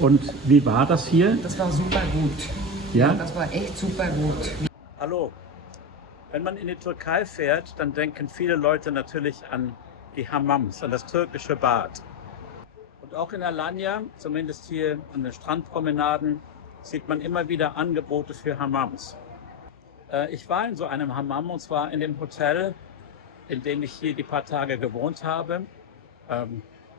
Und wie war das hier? Das war super gut. Ja? Das war echt super gut. Hallo. Wenn man in die Türkei fährt, dann denken viele Leute natürlich an die Hammams, an das türkische Bad. Und auch in Alanya, zumindest hier an den Strandpromenaden, sieht man immer wieder Angebote für Hammams. Ich war in so einem Hammam, und zwar in dem Hotel, in dem ich hier die paar Tage gewohnt habe.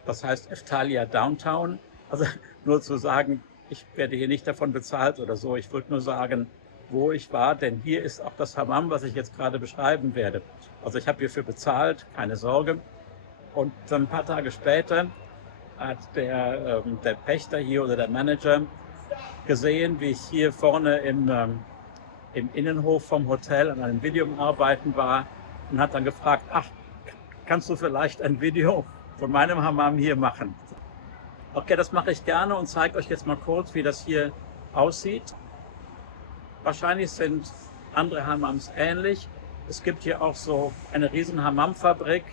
Das heißt Eftalia Downtown. Also nur zu sagen, ich werde hier nicht davon bezahlt oder so. Ich wollte nur sagen, wo ich war, denn hier ist auch das Hammam, was ich jetzt gerade beschreiben werde. Also ich habe hierfür bezahlt, keine Sorge. Und ein paar Tage später hat der Pächter hier oder der Manager gesehen, wie ich hier vorne im Innenhof vom Hotel an einem Video am Arbeiten war und hat dann gefragt, ach, kannst du vielleicht ein Video von meinem Hammam hier machen? Okay, das mache ich gerne und zeige euch jetzt mal kurz, wie das hier aussieht. Wahrscheinlich sind andere Hammams ähnlich. Es gibt hier auch so eine riesen Hammamfabrik,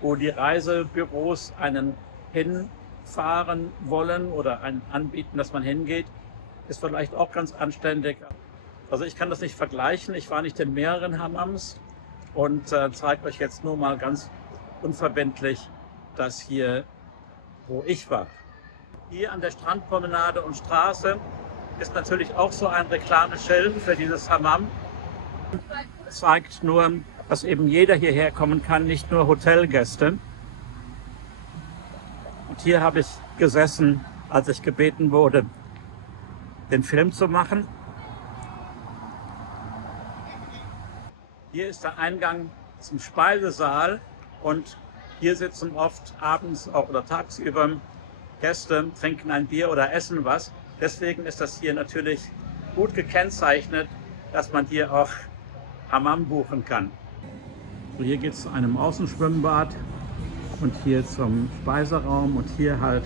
wo die Reisebüros einen hinfahren wollen oder einen anbieten, dass man hingeht. Ist vielleicht auch ganz anständig. Also ich kann das nicht vergleichen. Ich war nicht in mehreren Hammams und zeige euch jetzt nur mal ganz unverbindlich das hier, wo ich war. Hier an der Strandpromenade und Straße ist natürlich auch so ein Reklameschild für dieses Hammam. Zeigt nur, dass eben jeder hierher kommen kann, nicht nur Hotelgäste. Und hier habe ich gesessen, als ich gebeten wurde, den Film zu machen. Hier ist der Eingang zum Speisesaal und hier sitzen oft abends auch oder tagsüber Gäste, trinken ein Bier oder essen was. Deswegen ist das hier natürlich gut gekennzeichnet, dass man hier auch Hammam buchen kann. So, hier geht es zu einem Außenschwimmbad und hier zum Speiseraum und hier halt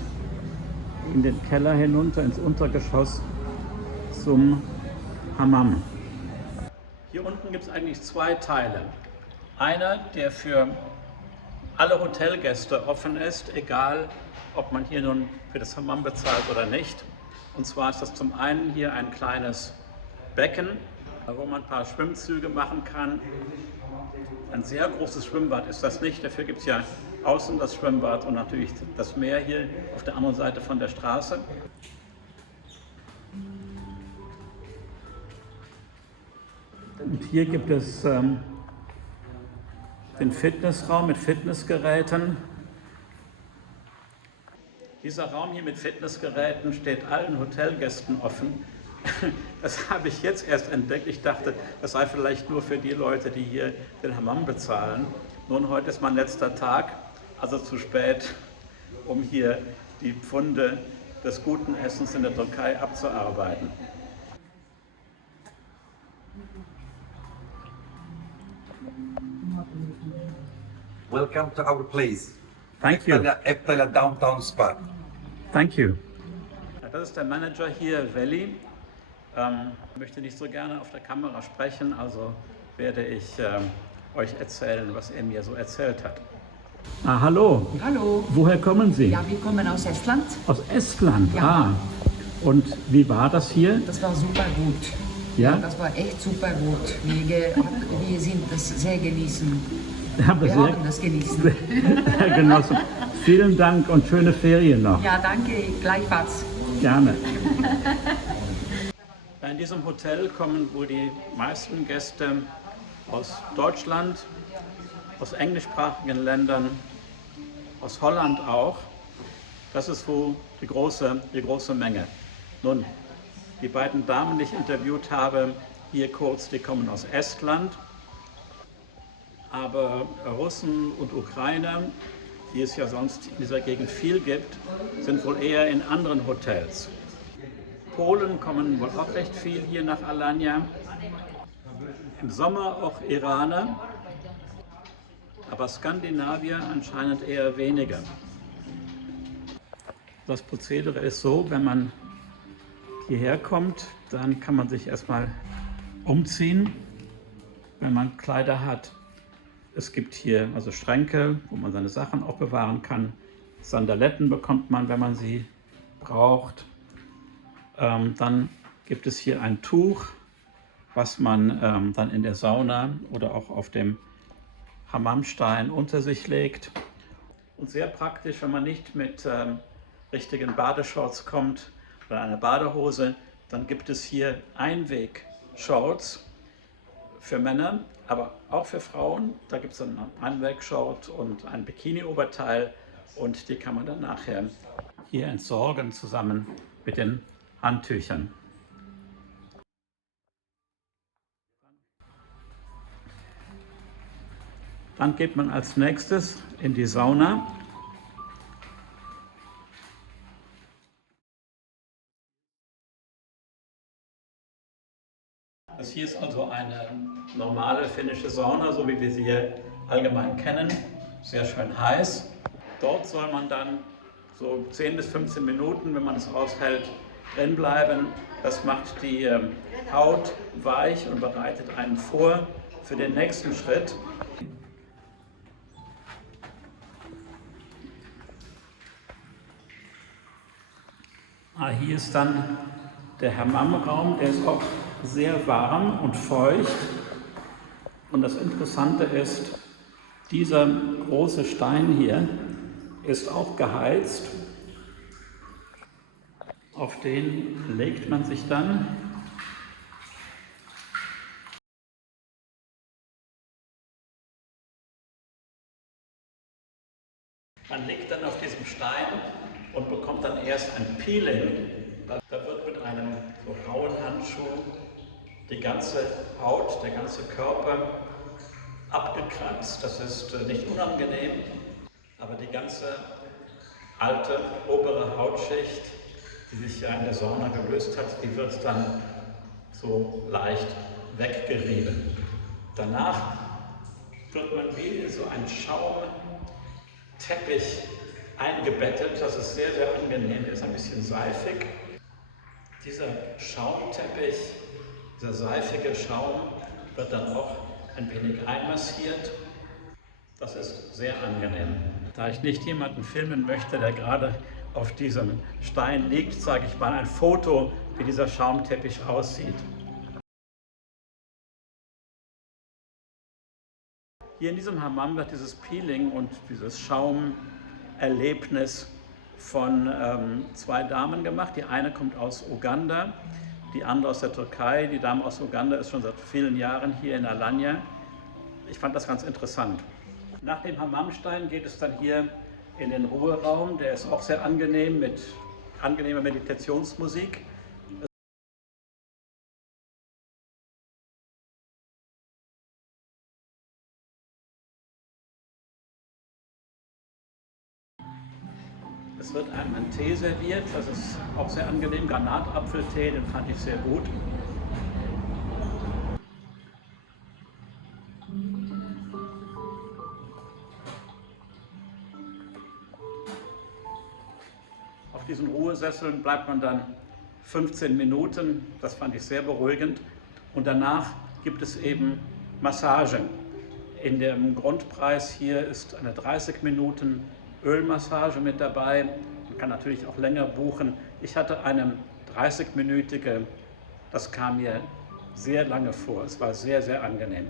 in den Keller hinunter ins Untergeschoss zum Hammam. Hier unten gibt es eigentlich zwei Teile. Einer, der für alle Hotelgäste offen ist, egal ob man hier nun für das Hammam bezahlt oder nicht. Und zwar ist das zum einen hier ein kleines Becken, wo man ein paar Schwimmzüge machen kann. Ein sehr großes Schwimmbad ist das nicht, dafür gibt es ja außen das Schwimmbad und natürlich das Meer hier auf der anderen Seite von der Straße. Und hier gibt es den Fitnessraum mit Fitnessgeräten. Dieser Raum hier mit Fitnessgeräten steht allen Hotelgästen offen. Das habe ich jetzt erst entdeckt. Ich dachte, das sei vielleicht nur für die Leute, die hier den Hammam bezahlen. Nun, heute ist mein letzter Tag, also zu spät, um hier die Pfunde des guten Essens in der Türkei abzuarbeiten. Welcome to our place. Thank you. Eftalia Downtown Spa. Thank you. Das ist der Manager hier, Veli. Ich möchte nicht so gerne auf der Kamera sprechen, also werde ich euch erzählen, was er mir so erzählt hat. Ah, hallo. Hallo. Woher kommen Sie? Ja, wir kommen aus Estland. Aus Estland? Ja. Ah. Und wie war das hier? Das war super gut. Ja? Das war echt super gut. Wir sind das sehr genießen. Aber Wir haben das genießen. genossen. Vielen Dank und schöne Ferien noch. Ja, danke. Gleichfalls. Gerne. In diesem Hotel kommen wohl die meisten Gäste aus Deutschland, aus englischsprachigen Ländern, aus Holland auch. Das ist wohl die große Menge. Nun, die beiden Damen, die ich interviewt habe, hier kurz, die kommen aus Estland. Aber Russen und Ukrainer, die es ja sonst in dieser Gegend viel gibt, sind wohl eher in anderen Hotels. Polen kommen wohl auch recht viel hier nach Alanya. Im Sommer auch Iraner, aber Skandinavier anscheinend eher weniger. Das Prozedere ist so, wenn man hierher kommt, dann kann man sich erstmal umziehen, wenn man Kleider hat. Es gibt hier also Schränke, wo man seine Sachen aufbewahren kann. Sandaletten bekommt man, wenn man sie braucht. Dann gibt es hier ein Tuch, was man dann in der Sauna oder auch auf dem Hammamstein unter sich legt. Und sehr praktisch, wenn man nicht mit richtigen Badeshorts kommt oder einer Badehose, dann gibt es hier Einweg-Shorts für Männer, aber auch für Frauen. Da gibt es einen Einweg-Short und ein Bikini-Oberteil und die kann man dann nachher hier entsorgen zusammen mit den Handtüchern. Dann geht man als nächstes in die Sauna. Das hier ist also eine normale finnische Sauna, so wie wir sie hier allgemein kennen. Sehr schön heiß. Dort soll man dann so 10 bis 15 Minuten, wenn man es aushält, drin bleiben. Das macht die Haut weich und bereitet einen vor für den nächsten Schritt. Hier ist dann der Hammamraum, der ist auch sehr warm und feucht. Und das Interessante ist, dieser große Stein hier ist auch geheizt. Auf den legt man sich dann. Man legt dann auf diesem Stein und bekommt dann erst ein Peeling. Da wird mit einem so rauen Handschuh die ganze Haut, der ganze Körper abgekratzt. Das ist nicht unangenehm, aber die ganze alte obere Hautschicht, die sich ja in der Sauna gelöst hat, die wird dann so leicht weggerieben. Danach wird man wie in so einen Schaumteppich eingebettet. Das ist sehr, sehr angenehm, der ist ein bisschen seifig. Dieser Schaumteppich, dieser seifige Schaum wird dann auch ein wenig einmassiert. Das ist sehr angenehm. Da ich nicht jemanden filmen möchte, der gerade auf diesem Stein liegt, zeige ich mal ein Foto, wie dieser Schaumteppich aussieht. Hier in diesem Hammam wird dieses Peeling und dieses Schaumerlebnis von 2 Damen gemacht. Die eine kommt aus Uganda, die andere aus der Türkei. Die Dame aus Uganda ist schon seit vielen Jahren hier in Alanya. Ich fand das ganz interessant. Nach dem Hammamstein geht es dann hier in den Ruheraum. Der ist auch sehr angenehm mit angenehmer Meditationsmusik. Es wird einem ein Tee serviert, das ist auch sehr angenehm. Granatapfeltee, den fand ich sehr gut. Auf diesen Ruhesesseln bleibt man dann 15 Minuten, das fand ich sehr beruhigend. Und danach gibt es eben Massagen. In dem Grundpreis hier ist eine 30 Minuten Ölmassage mit dabei. Man kann natürlich auch länger buchen. Ich hatte eine 30-minütige, das kam mir sehr lange vor. Es war sehr, sehr angenehm.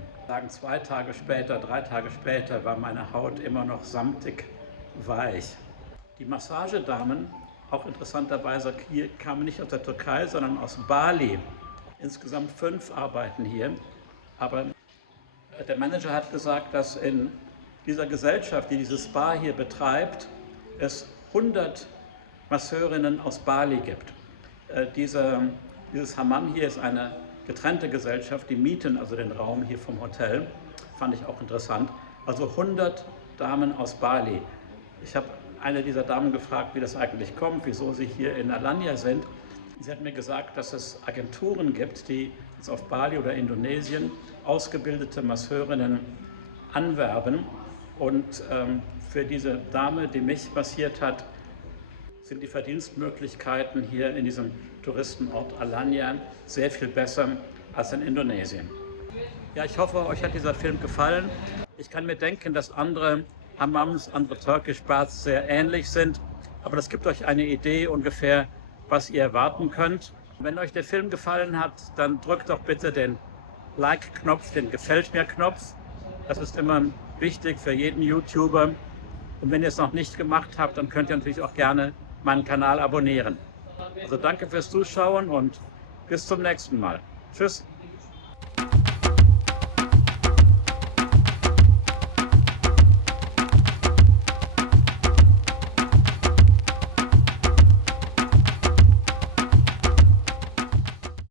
2 Tage später, 3 Tage später war meine Haut immer noch samtig weich. Die Massagedamen, auch interessanterweise, hier kamen nicht aus der Türkei, sondern aus Bali. Insgesamt 5 arbeiten hier. Aber der Manager hat gesagt, dass in dieser Gesellschaft, die dieses Spa hier betreibt, es 100 Masseurinnen aus Bali gibt. Dieses Hammam hier ist eine getrennte Gesellschaft, die mieten also den Raum hier vom Hotel. Fand ich auch interessant. Also 100 Damen aus Bali. Ich habe eine dieser Damen gefragt, wie das eigentlich kommt, wieso sie hier in Alanya sind. Sie hat mir gesagt, dass es Agenturen gibt, die jetzt auf Bali oder Indonesien ausgebildete Masseurinnen anwerben. Und für diese Dame, die mich massiert hat, sind die Verdienstmöglichkeiten hier in diesem Touristenort Alanya sehr viel besser als in Indonesien. Ja, ich hoffe, euch hat dieser Film gefallen. Ich kann mir denken, dass andere Hammams, andere Turkish Baths sehr ähnlich sind. Aber das gibt euch eine Idee ungefähr, was ihr erwarten könnt. Wenn euch der Film gefallen hat, dann drückt doch bitte den Like-Knopf, den Gefällt mir-Knopf. Das ist immer wichtig für jeden YouTuber. Und wenn ihr es noch nicht gemacht habt, dann könnt ihr natürlich auch gerne meinen Kanal abonnieren. Also danke fürs Zuschauen und bis zum nächsten Mal. Tschüss.